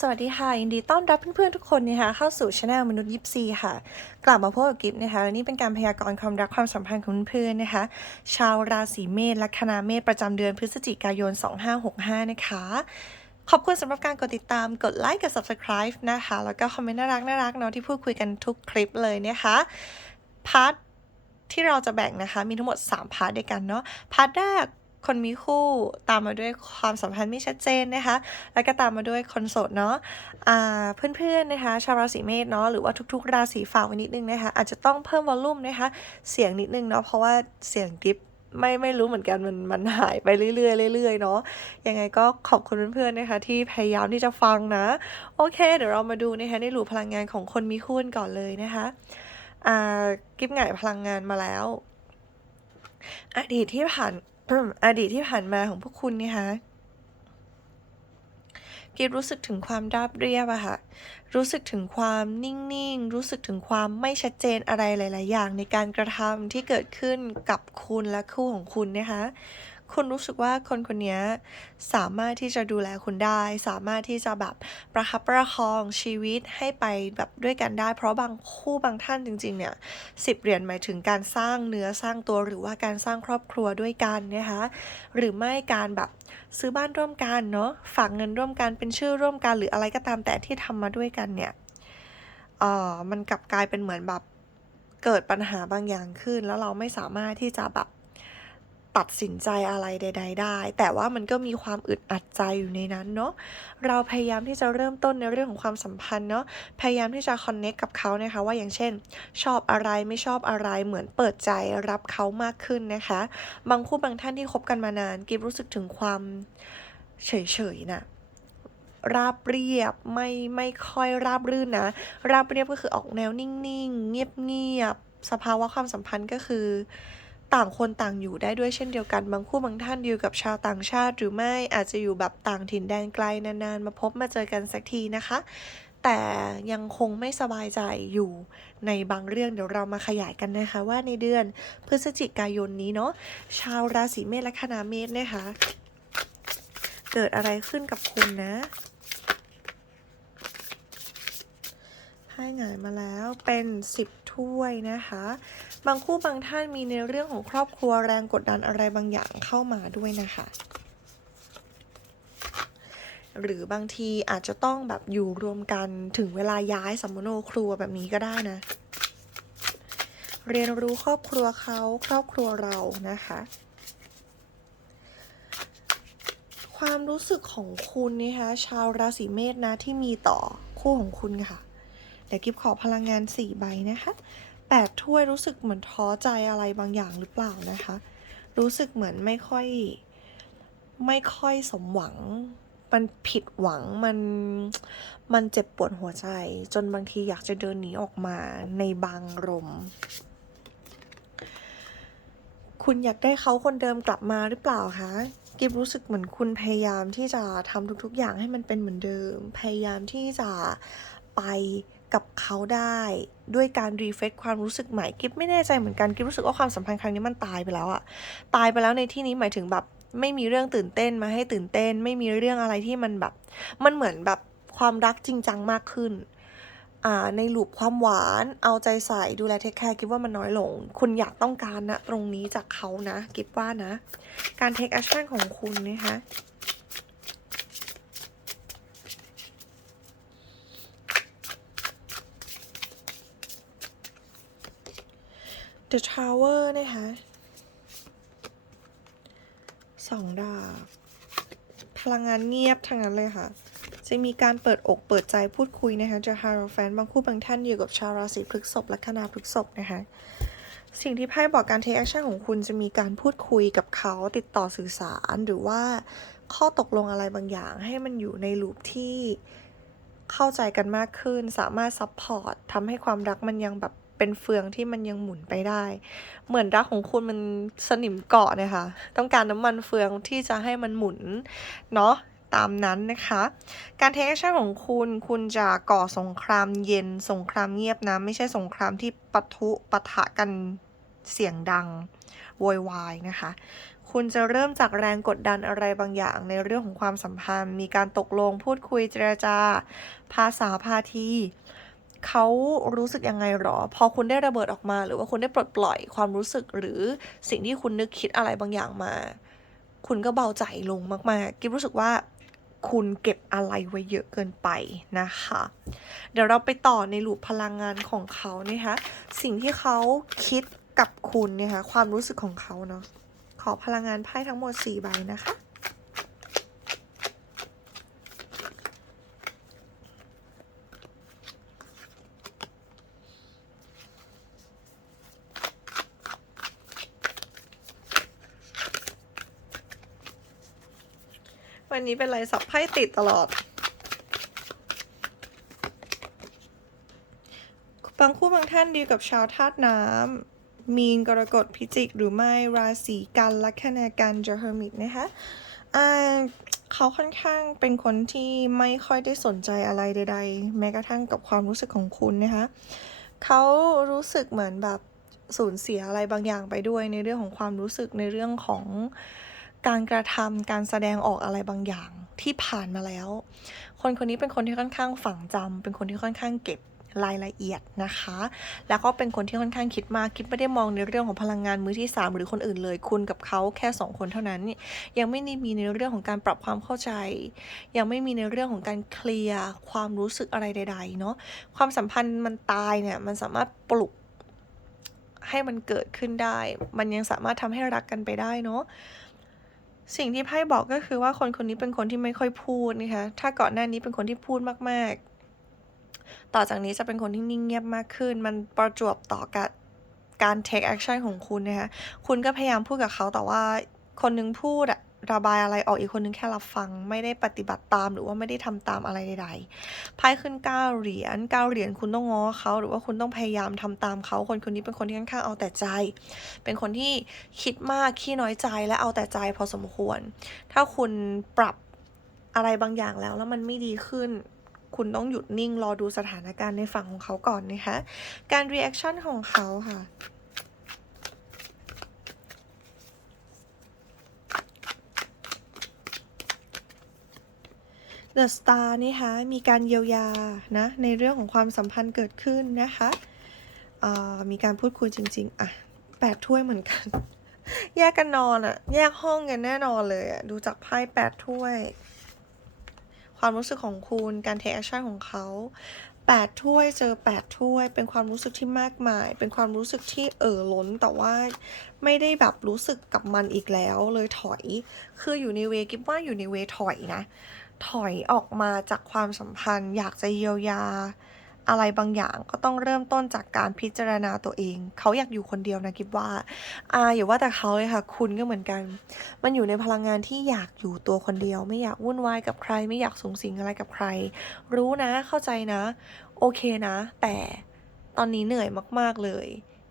สวัสดีค่ะ ยินดีต้อนรับเพื่อนๆทุกคนนะคะเข้าสู่ช anel มนุษย์ยิปซีค่ะ กลับมาพบกับกิฟนะคะและนี่เป็นการพยากรณ์ความรักความสัมพันธ์ของเพื่อนๆนะคะ ชาวราศีเมษลัคนาเมษประจำเดือนพฤศจิกายน 2565 นะคะ ขอบคุณสำหรับการกดติดตามกดไลค์กด subscribe นะคะ แล้วก็คอมเมนต์น่ารักน่ารักเนาะที่พูดคุยกันทุกคลิปเลยนะคะพาร์ทที่เราจะแบ่งนะคะมีทั้งหมด 3 พาร์ทด้วยกันเนาะพาร์ทแรก คนมีคู่ตามมาด้วยความสัมพันธ์ไม่ชัดเจนนะคะ แล้วก็ตามมาด้วยคนโสดเนาะเพื่อนๆนะคะ ชาวราศีเมษเนาะหรือว่าทุกๆ ราศีฝากไว้นิดนึงนะคะ อาจจะต้องเพิ่มวอลลุ่มนะคะ เสียงนิดนึงเนาะเพราะว่าเสียงดิฟไม่ไม่รู้เหมือนกันมันมันหายไปเรื่อยๆเรื่อยๆเนาะยังไงก็ขอบคุณเพื่อนๆนะคะ ที่พยายามที่จะฟังนะ โอเค เดี๋ยวเรามาดูนะคะในหลูพลังงานของคนมีคู่กันก่อนเลยนะคะอ่ากิฟหงายพลังงานมาแล้ว อดีตที่ผ่าน อดีตที่ผ่านมาของพวกคุณนะคะกิฟรู้สึกถึงความราบเรียบอะค่ะ รู้สึกถึงความนิ่งๆ รู้สึกถึงความไม่ชัดเจนอะไรหลาย ๆ อย่างในการกระทำที่เกิดขึ้นกับคุณและคู่ของคุณนะคะ คุณรู้สึกว่าคนคนนี้สามารถที่จะดูแลคุณได้ สามารถที่จะแบบประคับประคองชีวิตให้ไปแบบด้วยกันได้ เพราะบางคู่บางท่านจริง ๆ เนี่ยสิบเหรียญหมายถึงการสร้างเนื้อสร้างตัวหรือว่าการสร้างครอบครัวด้วยกันนะคะหรือไม่การแบบซื้อบ้านร่วมกันเนาะฝากเงินร่วมกันเป็นชื่อร่วมกันหรืออะไรก็ตามแต่ที่ทำมาด้วยกันเนี่ยเออมันกลับกลายเป็นเหมือนแบบเกิดปัญหาบางอย่างขึ้น แล้วเราไม่สามารถที่จะแบบ ตัดสินใจอะไรใด ๆ ได้ แต่ว่ามันก็มีความอึดอัดใจอยู่ในนั้นเนาะเราพยายามที่จะเริ่มต้นในเรื่องของความสัมพันธ์เนาะพยายามที่จะคอนเน็กกับเขานะคะว่าอย่างเช่น ชอบอะไรไม่ชอบอะไรเหมือนเปิดใจรับเขามากขึ้นนะคะ บางคู่บางท่านที่คบกันมานานกิฟรู้สึกถึงความเฉยๆนะราบเรียบไม่ไม่ค่อยราบรื่นนะ ราบเรียบก็คือออกแนวนิ่งๆ เงียบๆสภาวะความสัมพันธ์ก็คือ ต่างคนต่างอยู่ได้ด้วยเช่นเดียวกัน บางคู่บางท่านอยู่กับชาวต่างชาติ หรือไม่อาจจะอยู่แบบต่างถิ่นแดนไกลนานๆ มาพบมาเจอกันสักทีนะคะ แต่ยังคงไม่สบายใจอยู่ในบางเรื่องเดี๋ยวเรามาขยายกันนะคะว่าในเดือนพฤศจิกายนนี้เนาะชาวราศีเมษและคณาเมษนะคะ เกิดอะไรขึ้นกับคุณนะไพ่หงายมาแล้วเป็นสิบถ้วยนะคะ บางคู่บางท่านมีในเรื่องของครอบครัวแรงกดดันอะไรบางอย่างเข้ามาด้วยนะคะ หรือบางทีอาจจะต้องแบบอยู่รวมกันถึงเวลาย้ายสัมมโนครัวแบบนี้ก็ได้นะ เรียนรู้ครอบครัวเขาครอบครัวเรานะคะความรู้สึกของคุณนะคะชาวราศีเมษนะที่มีต่อคู่ของคุณค่ะ เดี๋ยวกิฟขอพลังงานสี่ใบนะคะ แปดถ้วยรู้สึกเหมือนท้อใจอะไรบางอย่างหรือเปล่านะคะ รู้สึกเหมือนไม่ค่อย ไม่ค่อยสมหวัง มันผิดหวังมันมันเจ็บปวดหัวใจ จนบางทีอยากจะเดินหนีออกมาในบางลมคุณอยากได้เขาคนเดิมกลับมาหรือเปล่าคะกิฟรู้สึกเหมือนคุณพยายามที่จะทำทุกๆอย่างให้มันเป็นเหมือนเดิม พยายามที่จะไป กับเขาได้ด้วยการรีเฟซความรู้สึกใหม่กิฟไม่แน่ใจเหมือนกันกิฟรู้สึกว่าความสัมพันธ์ครั้งนี้มันตายไปแล้วอะตายไปแล้วในที่นี้หมายถึงแบบไม่มีเรื่องตื่นเต้นมาให้ตื่นเต้น ไม่มีเรื่องอะไรที่มันแบบ มันเหมือนแบบความรักจริงจังมากขึ้นอ่าในลูปความหวานเอาใจใส่ดูแลเทคแคร์กิฟว่ามันน้อยลง คุณอยากต้องการนะตรงนี้จากเขานะ กิฟว่านะ การเทคแอคชั่นของคุณนะคะ The Tower นะคะสองดาบ พลังงานเงียบทั้งนั้นเลยค่ะ จะมีการเปิดอกเปิดใจพูดคุยนะคะจะฮาร์แฟนบางคู่บางท่านอยู่กับชาวราศีพฤษภและคณาพฤษภนะคะ สิ่งที่ไพ่บอกการเทคแอคชั่นของคุณจะมีการพูดคุยกับเขาติดต่อสื่อสารหรือว่าข้อตกลงอะไรบางอย่าง ให้มันอยู่ในลูปที่เข้าใจกันมากขึ้น สามารถซัพพอร์ตทำให้ความรักมันยังแบบ เป็นเฟืองที่มันยังหมุนไปได้ เหมือนรักของคุณมันสนิมเกาะเนะคะ ต้องการน้ำมันเฟืองที่จะให้มันหมุนเนาะตามนั้นนะคะ การเทคแอคชั่นของคุณคุณจะก่อสงครามเย็นสงครามเงียบนะ ไม่ใช่สงครามที่ปะทุปะทะกันเสียงดังโวยวายนะคะคคุณจะเริ่มจากแรงกดดันอะไรบางอย่างในเรื่องของความสัมพันธ์ มีการตกลงพูดคุยเจรจา ภาษาพาที เขารู้สึกยังไงหรอ พอคุณได้ระเบิดออกมา หรือว่าคุณได้ปลดปล่อยความรู้สึกหรือสิ่งที่คุณนึกคิดอะไรบางอย่างมา คุณก็เบาใจลงมากๆ กิ๊บรู้สึกว่าคุณเก็บอะไรไว้เยอะเกินไปนะคะ เดี๋ยวเราไปต่อในลูปพลังงานของเขานะคะ สิ่งที่เขาคิดกับคุณนะคะ ความรู้สึกของเขาเนาะ ขอพลังงานไพ่ทั้งหมด 4 ใบนะคะ วันนี้เป็นไรสับไพ่ติดตลอดบางคู่บางท่านดีกับชาวธาตุน้ำ มีนกรกฎพิจิกหรือไม่ราศีกันลัคนากันเจอเฮอร์มิตนะคะเขาค่อนข้างเป็นคนที่ไม่ค่อยได้สนใจอะไรใด ๆ แม้กระทั่งกับความรู้สึกของคุณนะคะเขารู้สึกเหมือนแบบสูญเสียอะไรบางอย่างไปด้วยในเรื่องของความรู้สึกในเรื่องของ การกระทำการแสดงออกอะไรบางอย่างที่ผ่านมาแล้ว คนคนนี้เป็นคนที่ค่อนข้างฝังจำเป็นคนที่ค่อนข้างเก็บรายละเอียดนะคะ แล้วก็เป็นคนที่ค่อนข้างคิดมาก คิดไม่ได้มองในเรื่องของพลังงานมือที่ 3 หรือคนอื่นเลย คุณกับเขาแค่ 2 คนเท่านั้น ยังไม่ได้มีในเรื่องของการปรับความเข้าใจ ยังไม่มีในเรื่องของการเคลียร์ความรู้สึกอะไรใด ๆ เนาะ ความสัมพันธ์มันตายเนี่ย มันสามารถปลุกให้มันเกิดขึ้นได้ มันยังสามารถทำให้รักกันไปได้เนาะ สิ่งที่ไพ่บอกก็คือว่าคนคนนี้เป็นคนที่ไม่ค่อยพูดนะคะ ถ้าก่อนหน้านี้เป็นคนที่พูดมากๆ ต่อจากนี้จะเป็นคนที่นิ่งเงียบมากขึ้น มันประจวบต่อกับการ take action ของคุณนะคะ คุณก็พยายามพูดกับเขาแต่ว่าคนนึงพูดอะ ระบายอะไรออกอีกคนนึงแค่รับฟัง ไม่ได้ปฏิบัติตามหรือว่าไม่ได้ทำตามอะไรใดๆไพ่ขึ้นเก้าเหรียญเก้าเหรียญคุณต้องง้อเขาหรือว่าคุณต้องพยายามทำตามเขาคนคนนี้เป็นคนที่ค่อนข้างเอาแต่ใจ เป็นคนที่คิดมากขี้น้อยใจและเอาแต่ใจพอสมควร ถ้าคุณปรับอะไรบางอย่างแล้วแล้วมันไม่ดีขึ้นคุณต้องหยุดนิ่งรอดูสถานการณ์ในฝั่งของเขาก่อนนะคะ การ reaction ของเขาค่ะ The Star นี่คะมีการเยียวยานะในเรื่องของความสัมพันธ์เกิดขึ้นนะคะมีการพูดคุยจริง ๆ อะแปดถ้วยเหมือนกัน แยกกันนอนอะแยกห้องกันแน่นอนเลยอะดูจากไพ่แปดถ้วย ความรู้สึกของคุณการเทคแอคชั่นของเขาแปดถ้วยเจอแปดถ้วย เป็นความรู้สึกที่มากมาย เป็นความรู้สึกที่เอ่อล้น แต่ว่าไม่ได้แบบรู้สึกกับมันอีกแล้วเลยถอย คืออยู่ในเวกิบว่าอยู่ในเวถอยนะ ถอยออกมาจากความสัมพันธ์ อยากจะเยียวยา อะไรบางอย่างก็ต้องเริ่มต้นจากการพิจารณาตัวเอง เขาอยากอยู่คนเดียวนะกิบว่าอาอย่าว่าแต่เขาเลยค่ะ คุณก็เหมือนกัน มันอยู่ในพลังงานที่อยากอยู่ตัวคนเดียว ไม่อยากวุ่นวายกับใคร ไม่อยากสูงสิงอะไรกับใคร รู้นะเข้าใจนะ โอเคนะ แต่ตอนนี้เหนื่อยมาก ๆเลย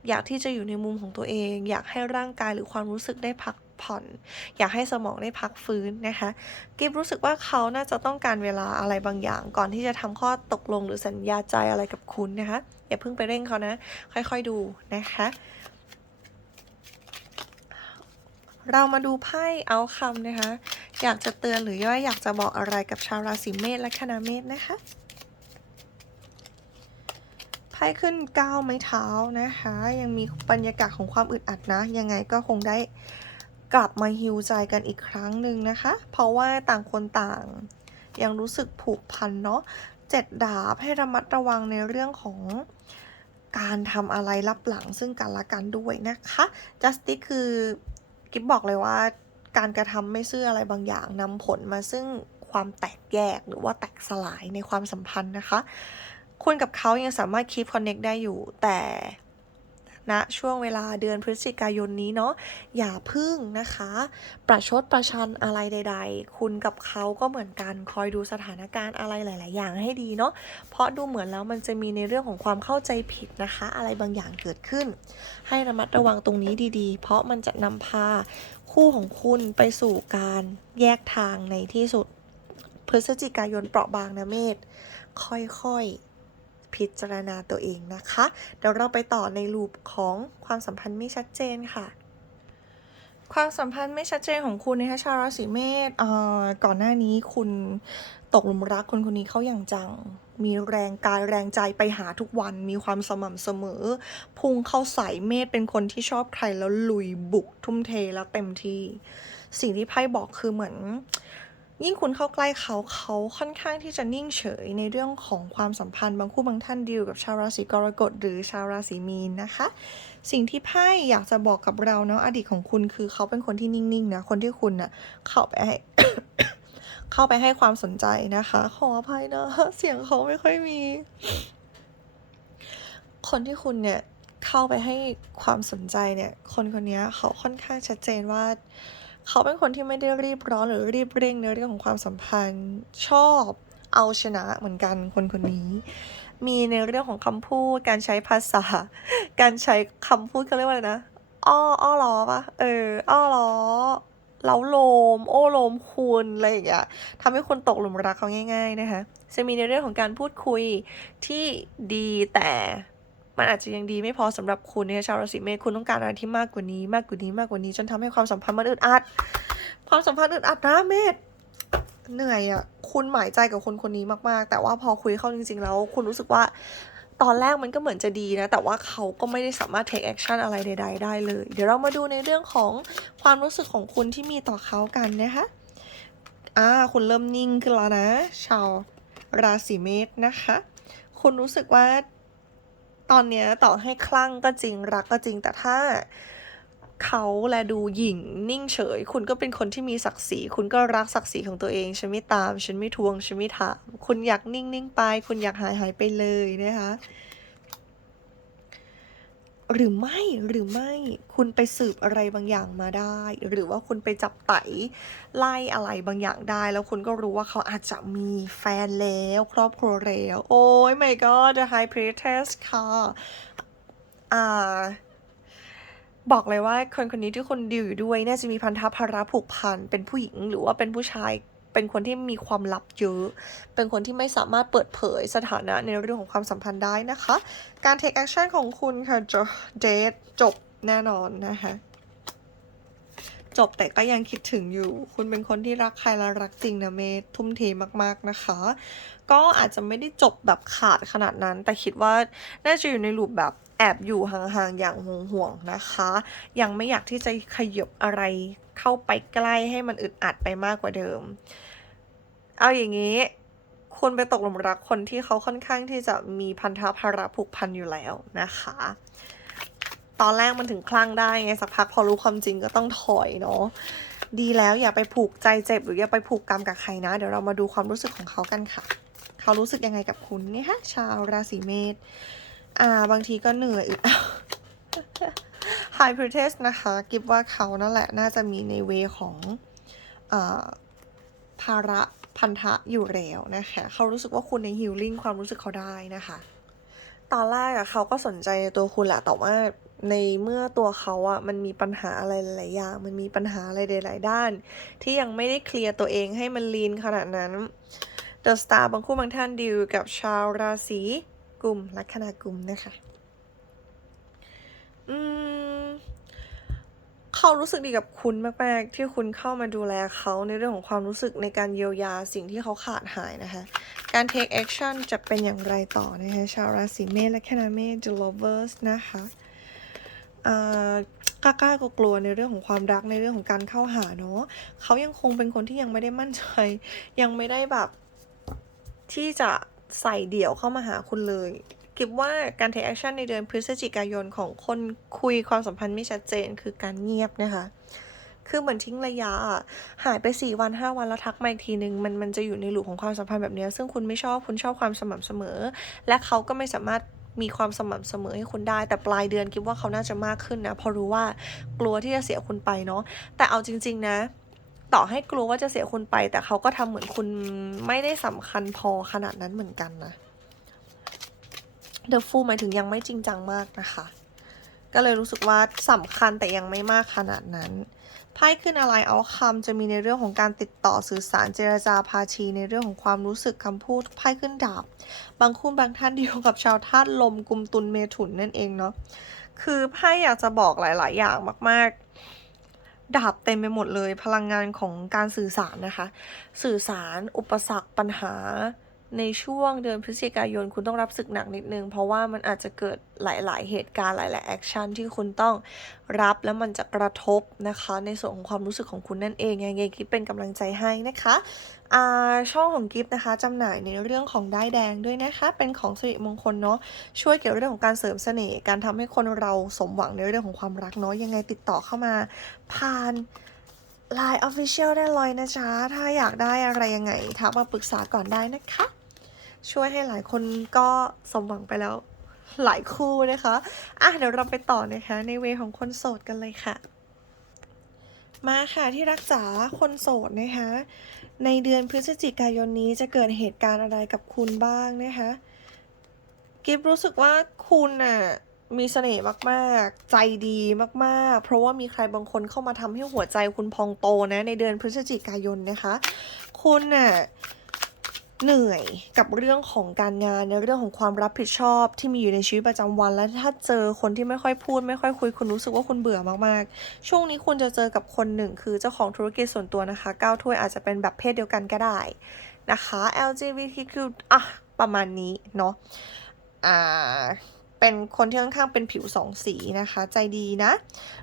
อยากที่จะอยู่ในมุมของตัวเอง อยากให้ร่างกายหรือความรู้สึกได้พัก ผ่อน อยากให้สมองได้พักฟื้นนะคะ กิฟรู้สึกว่าเขาน่าจะต้องการเวลาอะไรบางอย่าง ก่อนที่จะทำข้อตกลงหรือสัญญาใจอะไรกับคุณนะคะ อย่าเพิ่งไปเร่งเขานะ ค่อยๆดูนะคะ เรามาดูไพ่เอาคำนะคะ อยากจะเตือนหรือย่อยอยากจะบอกอะไรกับชาวราศีเมษและคณะเมษนะคะไพ่ขึ้นก้าวไม้เท้านะคะ ยังมีบรรยากาศของความอึดอัดนะ ยังไงก็คงได้ กลับมาฮิวใจกันอีกครั้งหนึ่งนะคะ เพราะว่าต่างคนต่างยังรู้สึกผูกพันเนาะเจ็ดดาบให้ระมัดระวังในเรื่องของการทำอะไรลับหลังซึ่งกันและกันด้วยนะคะ justice คือกิฟบอกเลยว่าการกระทำไม่ซื่ออะไรบางอย่างนำผลมาซึ่งความแตกแยกหรือว่าแตกสลายในความสัมพันธ์นะคะ คุณกับเขายังสามารถคีปคอนเน็กได้อยู่ แต่ ณนะช่วงเวลาเดือนพฤศจิกายนนี้เนาะอย่าพึ่งนะคะ ประชดประชันอะไรใด ๆ คุณกับเขาก็เหมือนกันคอยดูสถานการณ์อะไรหลาย ๆ อย่างให้ดีเนาะเพราะดูเหมือนแล้วมันจะมีในเรื่องของความเข้าใจผิดนะคะ อะไรบางอย่างเกิดขึ้น ให้ระมัดระวังตรงนี้ดีๆ เพราะมันจะนำพาคู่ของคุณไปสู่การแยกทางในที่สุด พฤศจิกายนเปราะบางนะเมษค่อยๆ พิจารณาตัวเองนะคะ เดี๋ยวเราไปต่อในลูปของความสัมพันธ์ไม่ชัดเจนค่ะ ความสัมพันธ์ไม่ชัดเจนของคุณนะคะชาวราศีเมษเอ่อก่อนหน้านี้คุณตกหลุมรักคนคนนี้เขาอย่างจัง มีแรงกายแรงใจไปหาทุกวัน มีความสม่ำเสมอ พุ่งเข้าใส่เมษเป็นคนที่ชอบใครแล้วลุยบุกทุ่มเทแล้วเต็มที่ สิ่งที่ไพ่บอกคือเหมือน ยิ่งคุณเข้าใกล้เขาเขาค่อนข้างที่จะนิ่งเฉยในเรื่องของความสัมพันธ์บางคู่บางท่านดีลกับชาวราศีกรกฎหรือชาวราศีมีนนะคะ สิ่งที่ไพ่อยากจะบอกกับเราเนาะอดีตของคุณคือเขาเป็นคนที่นิ่งๆนะคนที่คุณน่ะเข้าไปให้เข้าไปให้ความสนใจนะคะ ขออภัยนะเสียงเขาไม่ค่อยมี คนที่คุณเนี่ยเข้าไปให้ความสนใจเนี่ย คนคนนี้เขาค่อนข้างชัดเจนว่า เขาเป็นคนที่ไม่ได้รีบร้อนหรือรีบเร่งในเรื่องของความสัมพันธ์ ชอบเอาชนะเหมือนกันคนคนนี้ มีในเรื่องของคำพูด การใช้ภาษา การใช้คำพูดเขาเรียกว่าอะไรนะ อ้อ อ้อล้อปะเออ อ้อล้อเล้าโลม โอ้โลมคุณอะไรอย่างเงี้ยทำให้คุณตกหลุมรักเขาง่าย ๆ นะคะ จะมีในเรื่องของการพูดคุยที่ดีแต่ มันอาจจะยังดีไม่พอสำหรับคุณเนี่ยชาวราศีเมษคุณต้องการอะไรที่มากกว่านี้ มากกว่านี้มากกว่านี้จนทำให้ความสัมพันธ์มันอึดอัด ความสัมพันธ์อึดอัดนะเมษเหนื่อยอะ่ะ คุณหมายใจกับคนคนนี้มากๆ แต่ว่าพอคุยเข้าจริง ๆ แล้ว คุณรู้สึกว่าตอนแรกมันก็เหมือนจะดีนะ แต่ว่าเขาก็ไม่ได้สามารถ take action อะไรใด ๆ ได้เลย เดี๋ยวเรามาดูในเรื่องของความรู้สึกของคุณที่มีต่อเขากันนะคะอ่าคุณเริ่มนิ่งขึ้นแล้วนะ ชาวราศีเมษนะคะ คุณรู้สึกว่า ตอนนี้ต่อให้คลั่งก็จริงรักก็จริงแต่ถ้าเขาแลดูหยิ่งนิ่งเฉย คุณก็เป็นคนที่มีศักดิ์ศรีคุณก็รักศักดิ์ศรีของตัวเอง ฉันไม่ตาม ฉันไม่ทวง ฉันไม่ถาม คุณอยากนิ่งนิ่งไป คุณอยากหายหายไปเลยนะคะ หรือไม่หรือไม่คุณไปสืบอะไรบางอย่างมาได้ หรือว่าคุณไปจับไตไล่อะไรบางอย่างได้ แล้วคุณก็รู้ว่าเขาอาจจะมีแฟนแล้ว ครอบครัวแล้ว โอ้ย my god the high priestess ค่ะอ่าบอกเลยว่าคนคนนี้ที่คุณดีลอยู่ด้วย น่าจะมีพันธะภาระผูกพันเป็นผู้หญิงหรือว่าเป็นผู้ชาย เป็นคนที่มีความลับเยอะ เป็นคนที่ไม่สามารถเปิดเผยสถานะในเรื่องของความสัมพันธ์ได้นะคะ การ take action ของคุณค่ะจะเดทจบแน่นอนนะคะจบแต่ก็ยังคิดถึงอยู่ คุณเป็นคนที่รักใครและรักจริงนะเมทุ่มเทมากๆนะคะ ก็อาจจะไม่ได้จบแบบขาดขนาดนั้น แต่คิดว่าน่าจะอยู่ในรูปแบบแอบอยู่ห่างๆอย่างห่วงๆนะคะ ยังไม่อยากที่จะขยบอะไรเข้าไปใกล้ให้มันอึดอัดไปมากกว่าเดิม เอาอย่างนี้ คุณไปตกหลุมรักคนที่เขาค่อนข้างที่จะมีพันธะภาระผูกพันอยู่แล้วนะคะ ตอนแรกมันถึงคลั่งได้ไงสักพักพอรู้ความจริงก็ต้องถอยเนาะดีแล้วอย่าไปผูกใจเจ็บหรืออย่าไปผูกกรรมกับใครนะ เดี๋ยวเรามาดูความรู้สึกของเขากันค่ะ เขารู้สึกยังไงกับคุณเนี่ยฮะชาวราศีเมษอ่า บางทีก็เหนื่อยอึดอัด High p r e t e s นะคะกิฟว่าเขานั่นแหละน่าจะมีในเวของอภาระ พันธะอยู่แล้วนะคะเขารู้สึกว่าคุณในฮิลลิ่งความรู้สึกเขาได้นะคะ ตอนแรกอะเขาก็สนใจในตัวคุณแหละแต่ว่าในเมื่อตัวเขาอะมันมีปัญหาอะไรหลายอย่าง มันมีปัญหาอะไรหลาย ๆ ด้าน ที่ยังไม่ได้เคลียร์ตัวเองให้มันลีนขนาดนั้น The Star บางคู่บางท่านดีลกับชาวราศีกุมลัคนากุมนะคะ อืม เขารู้สึกดีกับคุณมากๆ ที่คุณเข้ามาดูแลเขาในเรื่องของความรู้สึกในการเยียวยาสิ่งที่เขาขาดหายนะคะ การ take action จะเป็นอย่างไรต่อนะคะชาวราศีเมษและแคนาเมษ The Lovers นะคะอ่ากล้าๆกลัวในเรื่องของความรักในเรื่องของการเข้าหาเนาะเขายังคงเป็นคนที่ยังไม่ได้มั่นใจ ยังไม่ได้แบบ ที่จะใส่เดี่ยวเข้ามาหาคุณเลย คิดว่าการ take action ในเดือนพฤศจิกายนของคนคุยความสัมพันธ์ไม่ชัดเจนคือการเงียบนะคะคือเหมือนทิ้งระยะอะหายไป 4 วัน 5 วันแล้วทักมาอีกทีนึง มันมันจะอยู่ในหลูปของความสัมพันธ์แบบนี้ ซึ่งคุณไม่ชอบคุณชอบความสม่ำเสมอ และเขาก็ไม่สามารถมีความสม่ำเสมอให้คุณได้ แต่ปลายเดือนคิดว่าเขาน่าจะมากขึ้นนะเพราะรู้ว่ากลัวที่จะเสียคุณไปเนาะแต่เอาจริง ๆ นะ ต่อให้กลัวว่าจะเสียคุณไป แต่เขาก็ทำเหมือนคุณไม่ได้สำคัญพอขนาดนั้นเหมือนกันนะ The Fool หมายถึงยังไม่จริงจังมากนะคะ ก็เลยรู้สึกว่าสำคัญแต่ยังไม่มากขนาดนั้นไพ่ขึ้นอะไรเอาคำจะมีในเรื่องของการติดต่อสื่อสารเจรจาพาชี ในเรื่องของความรู้สึกคำพูดไพ่ขึ้นดาบ บางคู่บางท่านเดียวกับชาวธาตุลมกุมตุลเมถุนนั่นเองเนาะคือไพ่อยากจะบอกหลาย ๆ อย่างมาก ๆ ดาบเต็มไปหมดเลย พลังงานของการสื่อสารนะคะ สื่อสารอุปสรรคปัญหา ในช่วงเดือนพฤศจิกายนคุณต้องรับศึกหนักนิดนึง เพราะว่ามันอาจจะเกิดหลาย ๆ เหตุการณ์หลาย ๆ แอคชั่นที่คุณต้องรับแล้วมันจะกระทบนะคะ ในส่วนของความรู้สึกของคุณนั่นเองยังไงกิฟเป็นกำลังใจให้นะคะอ่าช่องของกิฟนะคะจำหน่ายในเรื่องของได้ายแดงด้วยนะคะ เป็นของสิริมงคลเนาะช่วยเกี่ยวกับเรื่องของการเสริมเสน่ห์การทำให้คนเราสมหวังในเรื่องของความรักเนาะยังไงติดต่อเข้ามาผ่าน Line Official ได้เลยนะจ๊ะ ถ้าอยากได้อะไรยังไงทักมาปรึกษาก่อนได้นะคะ ช่วยให้หลายคนก็สมหวังไปแล้วหลายคู่นะคะ อะเดี๋ยวเราไปต่อนะคะ ในเวของคนโสดกันเลยค่ะ มาค่ะที่รักษาคนโสดนะคะ ในเดือนพฤศจิกายนนี้จะเกิดเหตุการณ์อะไรกับคุณบ้างนะคะกิฟรู้สึกว่าคุณน่ะมีเสน่ห์มากๆ ใจดีมากๆ เพราะว่ามีใครบางคนเข้ามาทำให้หัวใจคุณพองโตนะ ในเดือนพฤศจิกายนนะคะ คุณน่ะ เหนื่อยกับเรื่องของการงานในเรื่องของความรับผิดชอบที่มีอยู่ในชีวิตประจำวัน และถ้าเจอคนที่ไม่ค่อยพูด ไม่ค่อยคุยคุณรู้สึกว่าคุณเบื่อมากๆ ช่วงนี้คุณจะเจอกับคนหนึ่งคือเจ้าของธุรกิจส่วนตัวนะคะก้าวถ้วยอาจจะเป็นแบบเพศเดียวกันก็ได้นะคะ LGBTQ อะประมาณนี้เนาะอ่าเป็นคนที่ค่อนข้างเป็นผิวสองสีนะคะ ใจดีนะ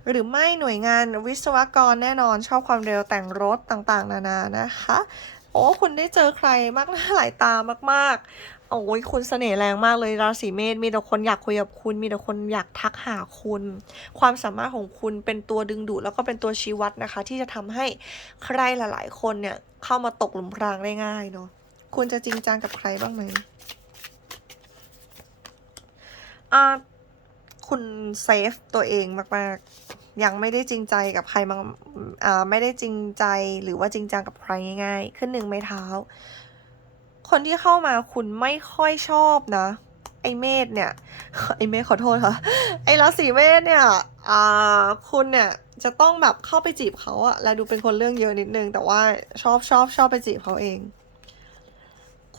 หรือไม่หน่วยงานวิศวกรแน่นอนชอบความเร็วแต่งรถต่างๆ นานานะคะ โอ้คุณได้เจอใครมากหน้าหลายตามากๆ โอ้ยคุณเสน่ห์แรงมากเลยราศีเมษมีแต่คนอยากคุยกับคุณ มีแต่คนอยากทักหาคุณ ความสามารถของคุณเป็นตัวดึงดูดแล้วก็เป็นตัวชี้วัดนะคะ ที่จะทำให้ใครหลาย ๆ คนเนี่ยเข้ามาตกหลุมพรางได้ง่ายเนาะคุณจะจริงจังกับใครบ้างไหมอ่าคุณเซฟตัวเองมาก ๆ ยังไม่ได้จริงใจกับใครบางอ่าไม่ได้จริงใจหรือว่าจริงจังกับใครง่ายๆ ขึ้นหนึ่งไม้เท้า คนที่เข้ามาคุณไม่ค่อยชอบนะ ไอเมธเนี่ย ไอเมธขอโทษค่ะ ไอราศีเมษเนี่ยอ่าคุณเนี่ยจะต้องแบบเข้าไปจีบเขาอะและดูเป็นคนเรื่องเยอะนิดนึง แต่ว่าชอบชอบชอบไปจีบเขาเอง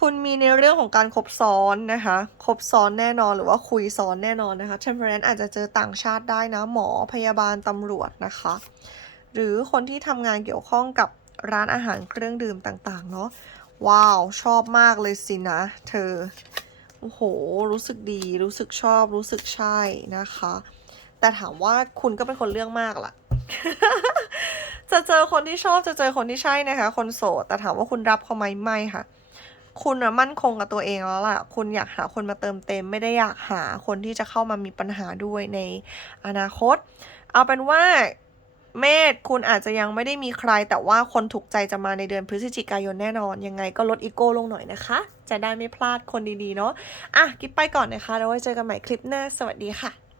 คุณมีในเรื่องของการคบซ้อนนะคะคบซ้อนแน่นอนหรือว่าคุยซ้อนแน่นอนนะคะ temperance อาจจะเจอต่างชาติได้นะ หมอพยาบาลตำรวจนะคะ หรือคนที่ทำงานเกี่ยวข้องกับร้านอาหารเครื่องดื่มต่างๆ เนาะว้าว ชอบมากเลยสินะ เธอ โอ้โห รู้สึกดี รู้สึกชอบ รู้สึกใช่นะคะ แต่ถามว่าคุณก็เป็นคนเรื่องมากล่ะ จะเจอคนที่ชอบ จะเจอคนที่ใช่นะคะ คนโสด แต่ถามว่าคุณรับเขาไหมไม่ค่ะ คุณอะมั่นคงกับตัวเองแล้วล่ะ คุณอยากหาคนมาเติมเต็ม ไม่ได้อยากหาคนที่จะเข้ามามีปัญหาด้วยในอนาคต เอาเป็นว่าเมษคุณอาจจะยังไม่ได้มีใคร แต่ว่าคนถูกใจจะมาในเดือนพฤศจิกายนแน่นอน ยังไงก็ลดอีโก้ลงหน่อยนะคะ จะได้ไม่พลาดคนดีๆเนาะอะกิ๊บไปก่อนนะคะ แล้วไว้เจอกันใหม่คลิปหน้า สวัสดีค่ะ